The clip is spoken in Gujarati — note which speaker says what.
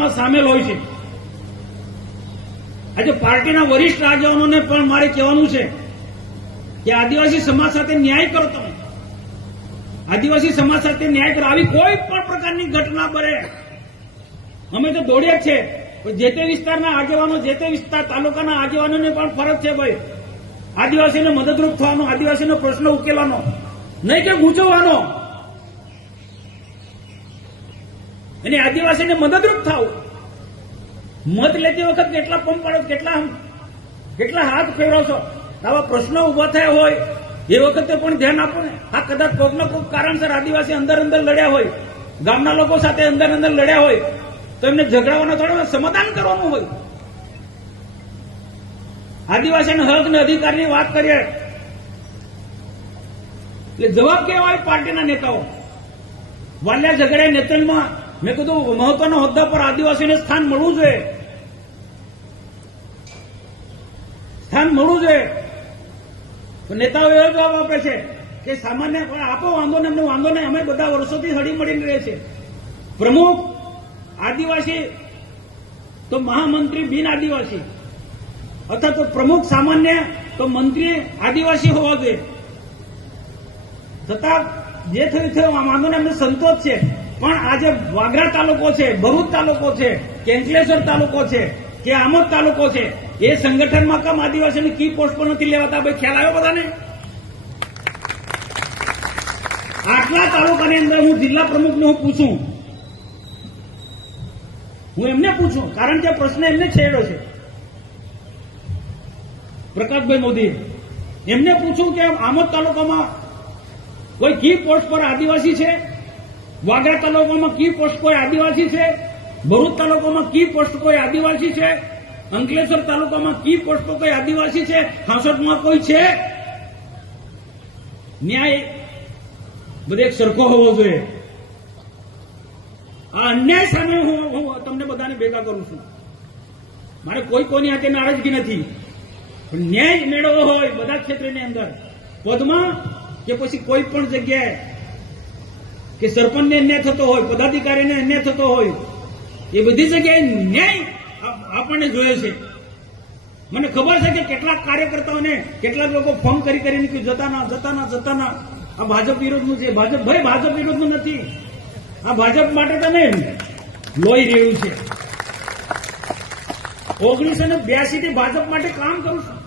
Speaker 1: આમાં સામેલ હોય છે. આજે પાર્ટીના વરિષ્ઠ આગેવાનોને પણ મારે કહેવાનું છે કે આદિવાસી સમાજ સાથે ન્યાય કરો તમે. આદિવાસી સમાજ સાથે ન્યાય કરો આવી કોઈ પણ પ્રકારની ઘટના બને. અમે તો દોડ્યા જ છે. પણ જે તે વિસ્તારના આગેવાનો, જે તે વિસ્તાર તાલુકાના આગેવાનોને પણ ફરજ છે ભાઈ. આદિવાસીને મદદરૂપ થવાનો, આદિવાસીનો પ્રશ્ન ઉકેલવાનો. નહીં કે ગૂંચવવાનો. અને આદિવાસીને મદદરૂપ થાવ મત લેતી વખત કેટલા પંપ પાડો, કેટલા કેટલા હાથ ફેરવશો આવા પ્રશ્નો ઊભા થયા હોય, એ વખતે પણ ધ્યાન આપો ને. આ કદાચ કોઈકના કોઈક કારણસર આદિવાસી અંદર અંદર લડ્યા હોય, ગામના લોકો સાથે અંદર અંદર લડ્યા હોય, તો એમને ઝઘડાવાના થોડા સમાધાન કરવાનું હોય. આદિવાસીના હક અને અધિકારની વાત કરીએ. એટલે જવાબ કેવા હોય પાર્ટીના નેતાઓ. વાલ્યા ઝઘડા નેતૃત્વમાં મેં કીધું, મહત્વના હોદ્દા પર આદિવાસીને સ્થાન મળવું જોઈએ. સ્થાન મળવું જોઈએ. નેતાઓ એવો જવાબ આપે છે કે સામાન્ય આપો, વાંધો ને અમને વાંધો નહીં, અમે બધા વર્ષોથી હળી મળીને રહે છે. પ્રમુખ, આદિવાસી, તો મહામંત્રી બિન આદિવાસી. અથવા તો પ્રમુખ સામાન્ય, તો મંત્રી આદિવાસી હોવા જોઈએ. છતાં, જે થયું થયું, વાંધો ને અમને સંતોષ છે. પણ આજે વાગરા તાલુકો છે ભરૂચ તાલુકો છે કેન્કલેશ્વર તાલુકો છે, કે આમોદ તાલુકો છે, એ સંગઠનમાં કમ આદિવાસીની કી પોસ્ટ પર નથી લેવાતા? ભાઈ, ખ્યાલ આવ્યો બધાને? આટલા તાલુકાની અંદર હું જિલ્લા પ્રમુખને હું પૂછું. હું એમને પૂછું, કારણ કે પ્રશ્ન એમને છેડ્યો છે. પ્રકાશભાઈ મોદી એમને પૂછું કે આમોદ તાલુકામાં કોઈ કી પોસ્ટ પર આદિવાસી છે? વાગરા તાલુકામાં કી પોસ્ટ કોઈ આદિવાસી છે? ભરૂચ તાલુકામાં કી પોસ્ટ કોઈ આદિવાસી છે? અંકલેશ્વર તાલુકામાં કી પોસ્ટો કોઈ આદિવાસી છે? હાંસદમાં કોઈ છે? ન્યાય બધે સરખો હોવો જોઈએ. આ અન્યાય સામે હું હું તમને બધાને ભેગા કરું છું. મારે કોઈ કોની હાથે નારાજગી નથી. પણ ન્યાય મેળવવો હોય બધા ક્ષેત્રની અંદર. પદમાં કે પછી કોઈ પણ જગ્યાએ કે સરપંચને અન્યાય થતો હોય, પદાધિકારીને અન્યાય થતો હોય, એ બધી જગ્યાએ ન્યાય આપણને જોયે છે. મને ખબર છે કે કેટલાક કાર્યકર્તાઓને કેટલાક લોકો ફોન કરી કરીને કે જતા ના જતા ના જતા ના આ ભાજપ વિરોધનું છે. ભાજપ, ભાઈ, ભાજપ વિરોધનું નથી. આ ભાજપ માટે તમે લોહી રહ્યું છે. ઓગણીસો ને બ્યાસી થી ભાજપ માટે કામ કરું છું.